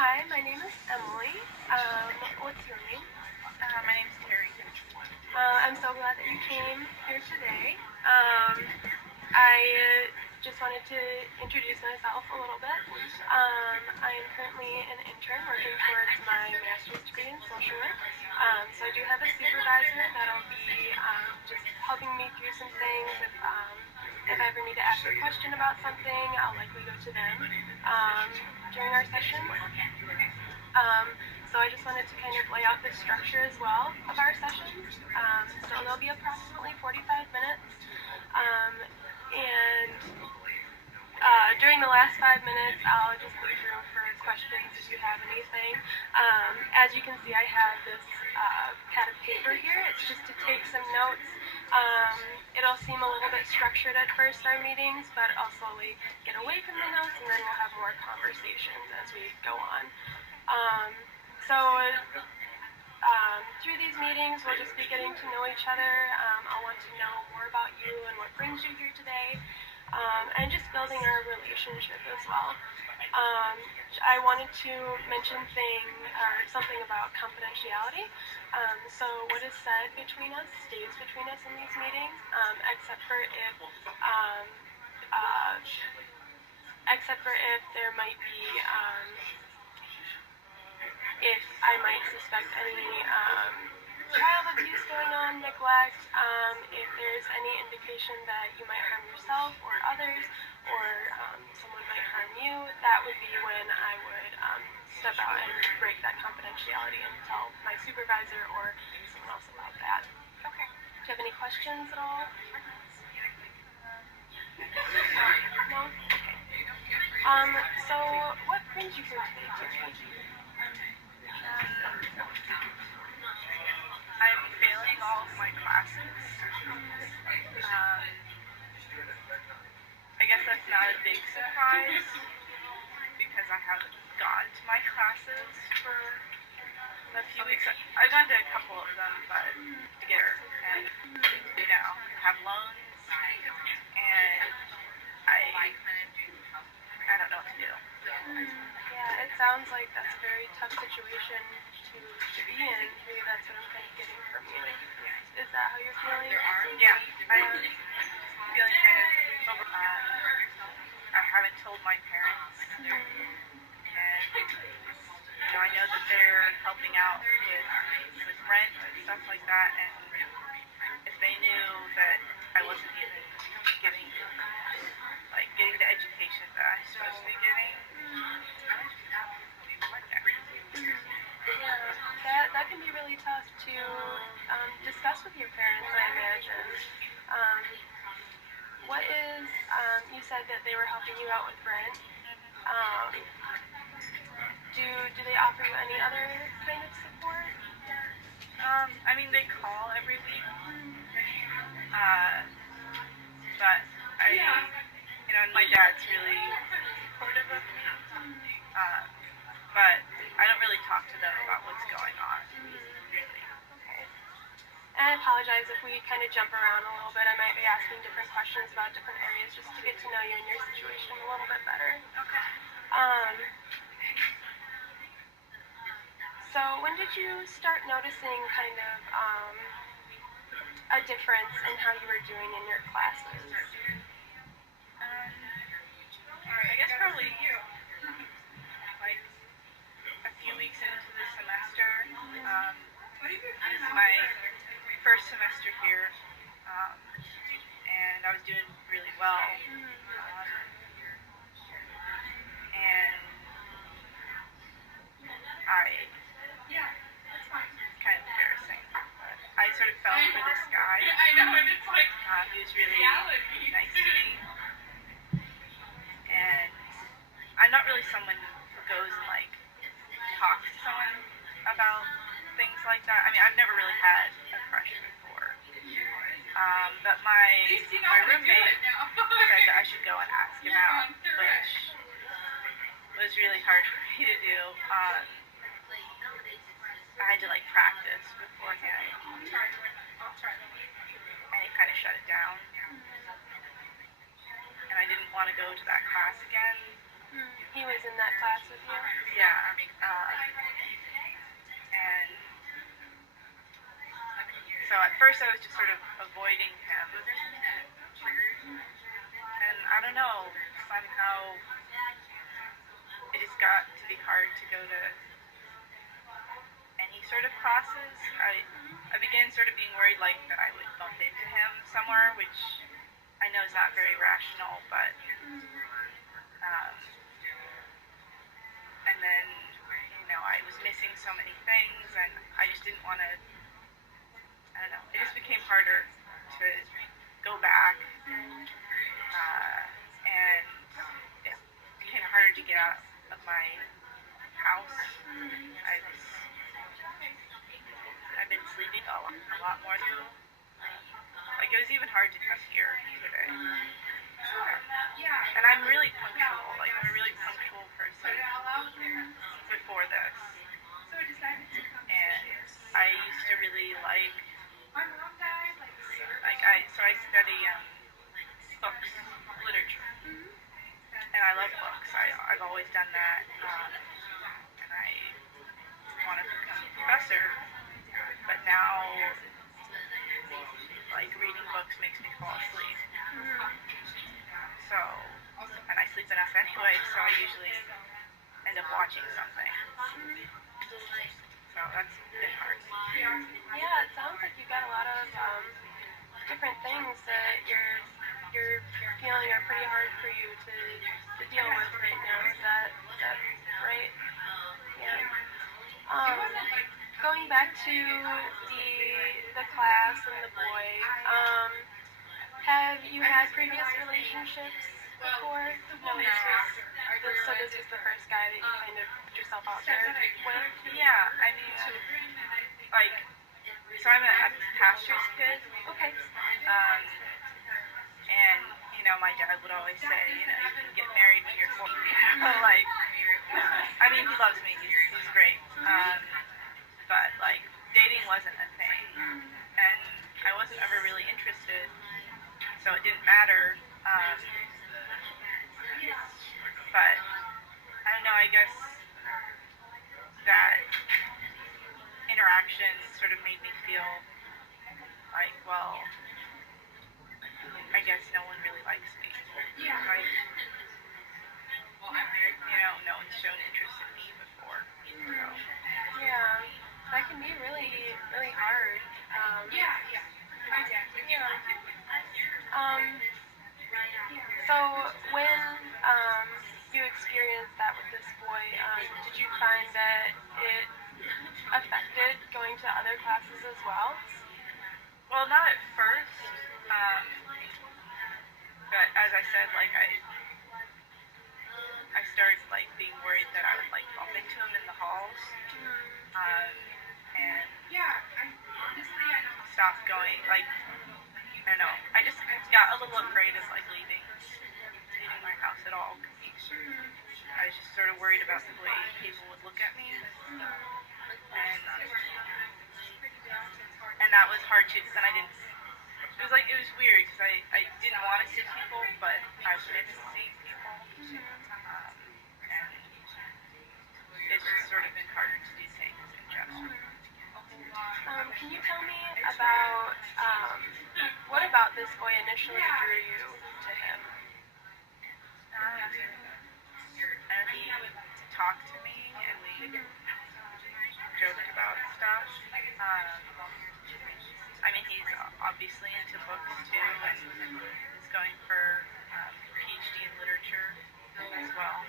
Hi, my name is Emily. What's your name? My name's Terry. I'm so glad that you came here today. I just wanted to introduce myself a little bit. I am currently an intern working towards my master's degree in social work. So I do have a supervisor that'll be just helping me through some things. If I ever need to ask a question about something, I'll likely go to them during our sessions. So I just wanted to kind of lay out the structure as well of our sessions. So they'll be approximately 45 minutes. And during the last 5 minutes, I'll just leave room for questions if you have anything. As you can see, I have this pad of paper here. It's just to take some notes. It'll seem a little bit structured at first, our meetings, but I'll slowly get away from the notes, and then we'll have more conversations as we go on. Through these meetings, we'll just be getting to know each other. I'll want to know more about you and what brings you here today, and just building our relationship as well. I wanted to mention something about confidentiality. So what is said between us stays between us in these meetings, except for if there might be if I might suspect any child abuse going on, neglect, if there's any indication that you might harm yourself or others, or someone might harm you, that would be when I would step out and break that confidentiality and tell my supervisor or someone else about that. Okay. Do you have any questions at all? No? Okay. So what brings you here today, Terry? I'm failing all of my classes. I guess that's not a big surprise because I haven't gone to my classes for a few weeks. I've gone to a couple of them, but together and have loans, and I don't know what to do. Yeah, it sounds like that's a very tough situation to be in. Maybe that's what I'm kind of getting from you. Is that how you're feeling? Yeah, I'm feeling kind of over. I haven't told my parents, and I know that they're helping out with rent and stuff like that, and if they knew that I wasn't even getting the education that I'm supposed to be getting. Yeah, that can be really tough to discuss with your parents, I imagine. You said that they were helping you out with rent. Do they offer you any other kind of support? I mean, they call every week, but and my dad's really supportive of me, but I don't really talk to them about what's going on, really. Okay. And I apologize if we kind of jump around a little bit. I might be asking different questions about different areas just to get to know you and your situation a little bit better. Okay. So when did you start noticing kind of a difference in how you were doing in your classes? I guess probably like a few weeks into the semester. This is my first semester here, and I was doing really well. And it's kind of embarrassing, but I sort of fell for this guy. He was really nice to me, and I'm not really someone who goes and talks to someone about things like that. I mean, I've never really had a crush before, but my roommate said that I should go and ask him out, which was really hard for me to do. I had to practice beforehand, and he kind of shut it down, and I didn't want to go to that class again. He was in that class with you? Yeah. And so at first I was just sort of avoiding him. And I don't know, somehow it just got to be hard to go to any sort of classes. I began sort of being worried like that I would bump into him somewhere, which I know is not very rational, but and then I was missing so many things, and I just didn't want to. I don't know. It just became harder to go back, and it became harder to get out of my house. I've been sleeping a lot more. Like, it was even hard to come here today. And I'm really punctual. Like, I'm a really punctual person before this. And I used to really like I study books, literature. And I love books. I've always done that. And I want to become a professor. But now, like, reading books makes me fall asleep. So, and I sleep enough anyway, so I usually end up watching something. So that's been hard. Yeah, it sounds like you've got a lot of different things that you're feeling are pretty hard for you to deal with right now. Is that right? Yeah. Going back to the class and the boy, have you had previous relationships before? No, so this is the first guy that you kind of put yourself out there with? Yeah, I mean, like, so I'm a pastor's kid. Okay. And, my dad would always say, you can get married when you're 40. Like, I mean, he loves me. He's great. But, like, dating wasn't a thing. And I wasn't ever really interested, so it didn't matter. But, I don't know, I guess that interaction sort of made me feel like, well, I guess no one really likes me. Like, no one's shown interest in me before. So. Yeah, that can be really, really hard. So when you experienced that with this boy, did you find that it affected going to other classes as well? Well, not at first. But as I said, like, I started, like, being worried that I would, like, bump into him in the halls. And stopped going, like, I don't know. I just got a little afraid of, like, leaving my house at all. I was just sort of worried about the way people would look at me. And that was hard, too, because then I didn't. It was weird, because I didn't want to see people, but I wanted to see people. And it's just sort of been harder to do things in general. Can you tell me about what about this boy initially drew you to him? And he talked to me, and we joked about stuff. I mean, he's obviously into books too, and is going for PhD in literature as well.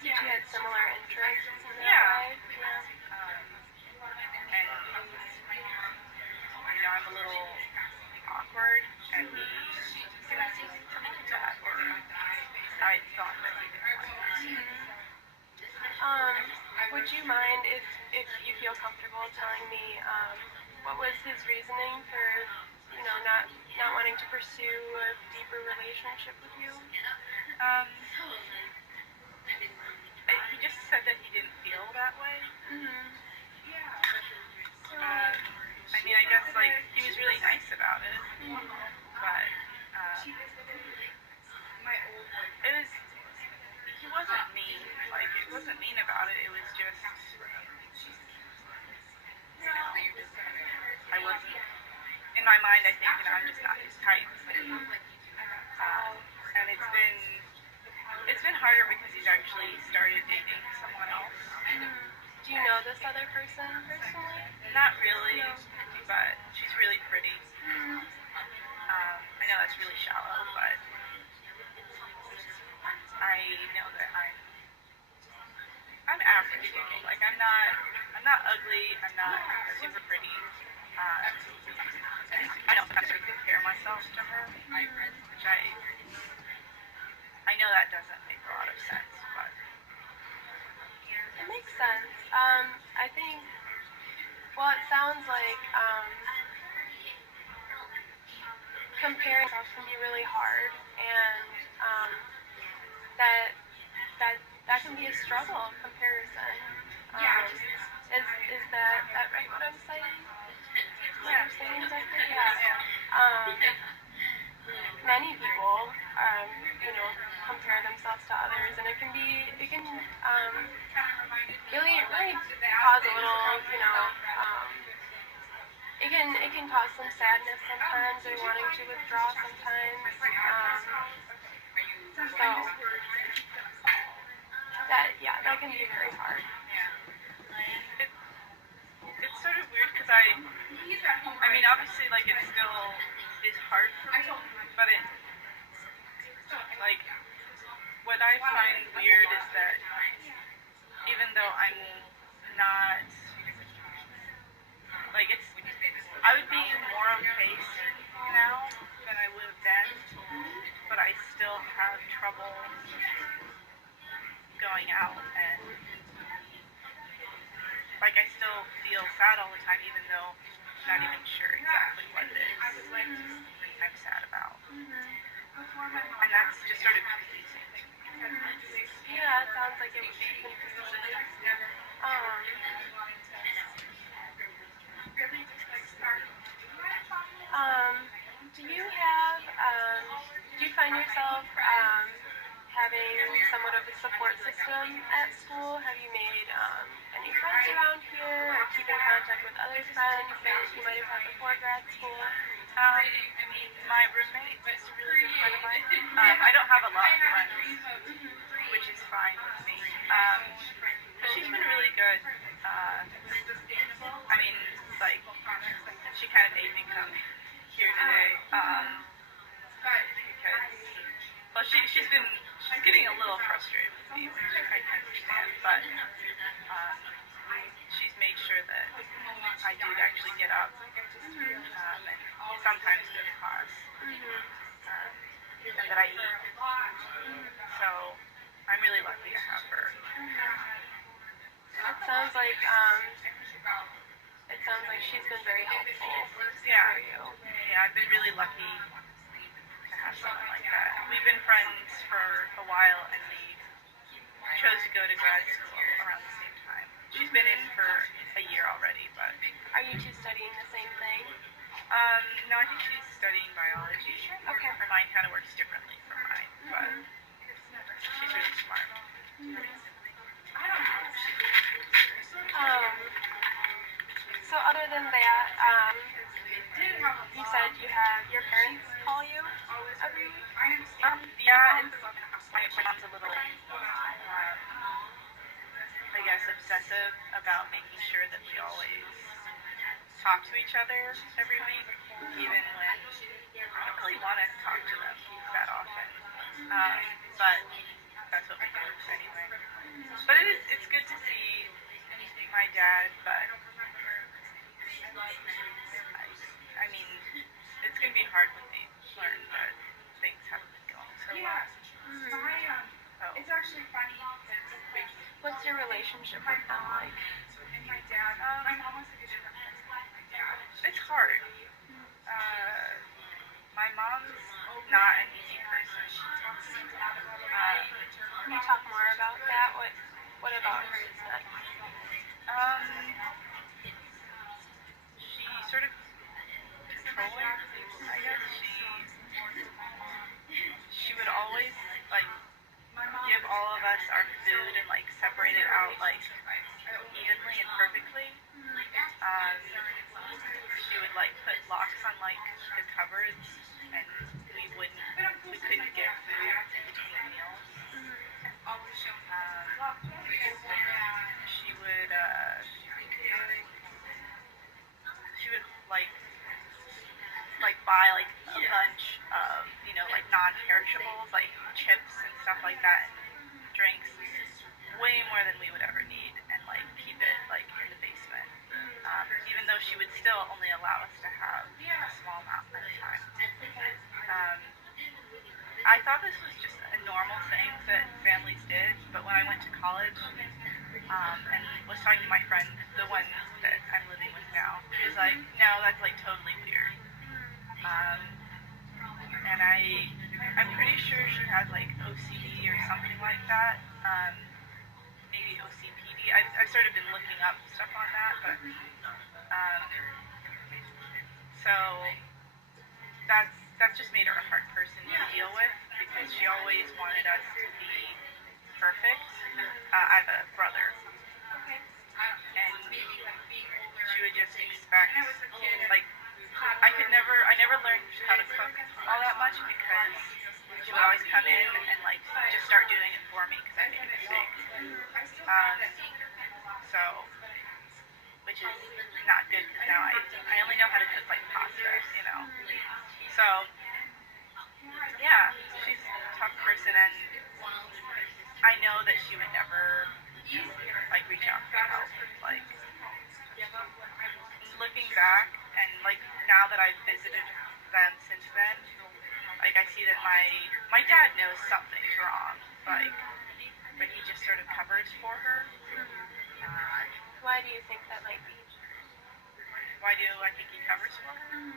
You had similar interests in that Yeah. way? And I'm a little awkward, and he didn't seem into that, or I thought that he didn't like it. Would you mind if you feel comfortable telling me what was his reasoning for not wanting to pursue a deeper relationship with you? He just said that he didn't feel that way. I mean, I guess, like, he was really nice about it, but it was mind, I think, I'm just not his type. And it's been harder because he's actually started dating someone else. Do you know this other person personally? Not really, but she's really pretty. I know that's really shallow, but I know that I'm average looking. Like I'm not ugly. I'm not super pretty. I don't have to compare myself to her, which I know that doesn't make a lot of sense, but it makes sense. I think. Well, it sounds like comparing yourself can be really hard, and that that can be a struggle. Comparison. Is that right? What I'm saying? What I'm saying exactly? Yeah. Many people, compare themselves to others, and it can really cause a little, it can cause some sadness sometimes, or wanting to withdraw sometimes. So that can be very hard. It's sort of weird because I mean, obviously, like it still is hard for me, but like what I find weird is that even though I'm not like I would be more okay now than I would have then, but I still have trouble going out and like I still feel sad all the time, even though I'm not even sure exactly what it is I'm sad about, and that's just sort of confusing. Yeah, it sounds like it would be confusing. Do you find yourself having somewhat of a support system at school? Have you made any friends around here, or keep in contact with other friends that you might have had before grad school? My roommate is a really good friend of mine. I don't have a lot of friends, which is fine with me. But she's been really good. I mean, like, she kind of made me come here today. Because, well, she's getting a little frustrated with me, which I can understand, but she's made sure that I do actually get up and sometimes go to class, and that I eat. So I'm really lucky to have her. It sounds like she's been very helpful. Yeah, I've been really lucky to have someone like that. We've been friends for a while, and we chose to go to grad school around the same time. She's been in for a year already, but... Are you two studying the same thing? No, I think she's studying biology. Okay. Her mind kind of works differently from mine, but she's really smart. So other than that, you said you have your parents call you every week? Yeah, and my mom's a little, I guess, obsessive about making sure that we always talk to each other every week, even when I don't really want to talk to them that often. But that's what we do anyway. But it's good to see my dad, but I mean, it's going to be hard when they learn that things haven't been going so well. So. What's your relationship with them like? It's hard. My mom's not an easy person. Can you talk more about that? What about her is not easy? She's sort of controlling, I guess. She would always like give all of us our food and like separate it out like evenly and perfectly. She would like put locks on like the and we couldn't get food in between meals. She would buy like a bunch of like non-perishables like chips and stuff like that, and drinks, way more than we would ever need, and like keep it like in the basement. Even though she would still only allow us to have a small amount at a time. I thought this was just a normal thing that families did, but when I went to college and was talking to my friend, the one that I'm living with now, she was like, no, that's like totally weird. And I'm pretty sure she has like OCD or something like that. Maybe OCPD. I've sort of been looking up stuff on that, but so that's just made her a hard person to deal with because she always wanted us to be perfect. I have a brother, and she would just expect like I never learned how to cook all that much because she would always come in and like just start doing it for me because I made mistakes. So, which is not good because now I only know how to cook like pastas, So, yeah, she's a tough person, and I know that she would never like reach out for help. Like, looking back, and like now that I've visited them since then, like I see that my dad knows something's wrong, like, but he just sort of covers for her. Why do you think that might be? Why do I think he covers for her?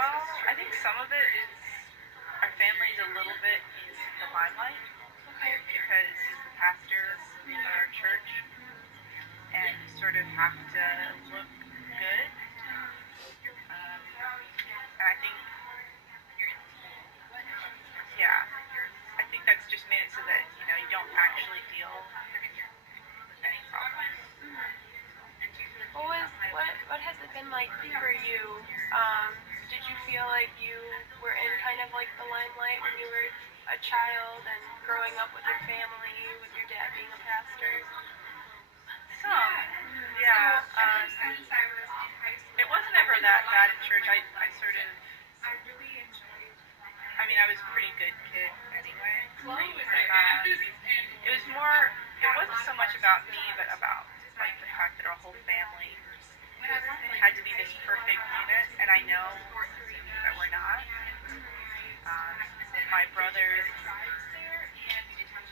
Well, I think some of it is our family's a little bit in the limelight because he's the pastor at our church and sort of have to look good. And I think, I think that's just made it so that, you don't actually deal with any problems. What has it been like for you? Did you feel like you were in kind of like the limelight when you were a child and growing up with your family, with your dad being a pastor? Some, yeah. It wasn't ever that bad in church. I I was a pretty good kid anyway. It was more, it wasn't so much about me, but about like the fact that our whole family had to be this perfect unit, and I know that we're not. My brother,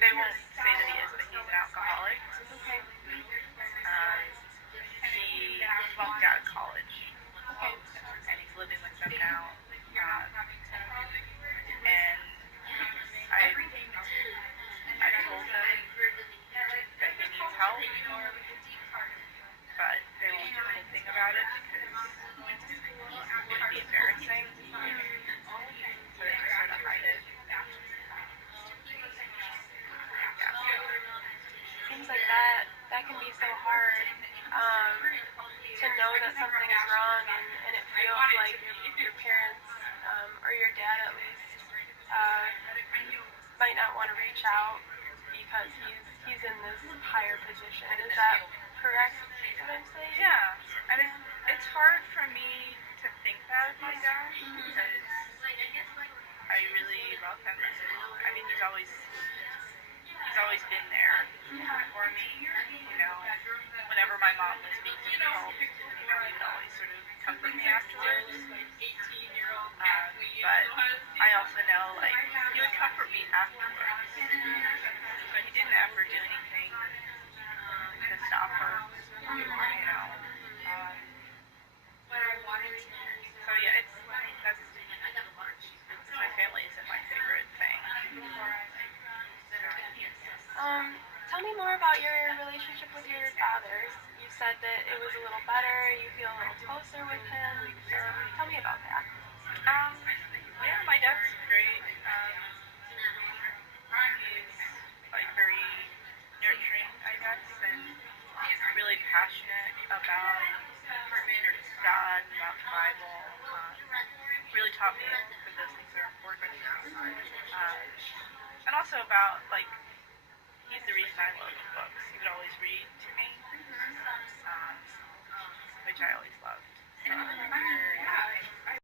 they won't say that he is, but he's an alcoholic. He flunked out of college, and he's living with them now. And I told them that he needs help, but they won't do anything about it because it would be embarrassing. So they just sort of hide it. Things like that can be so hard to know that something is wrong, and it feels like your parents, or your dad at least, might not want to reach out because he's in this higher position. Is that correct? What I'm saying? Yeah, and it's hard for me to think that of my dad because I really love him. I mean, he's always been there for me. Whenever my mom was being difficult, he would always sort of comfort me afterwards. But I also know, like, he would comfort me afterwards. But he didn't ever do anything to stop her, So yeah, my family isn't my favorite thing. Tell me more about your relationship with your father. You said that it was a little better, you feel a little closer with him. Tell me about that. Yeah, my dad's great. He's like very nurturing, I guess, and really passionate about taught me that those things are important. And also about, like, he's the reason I love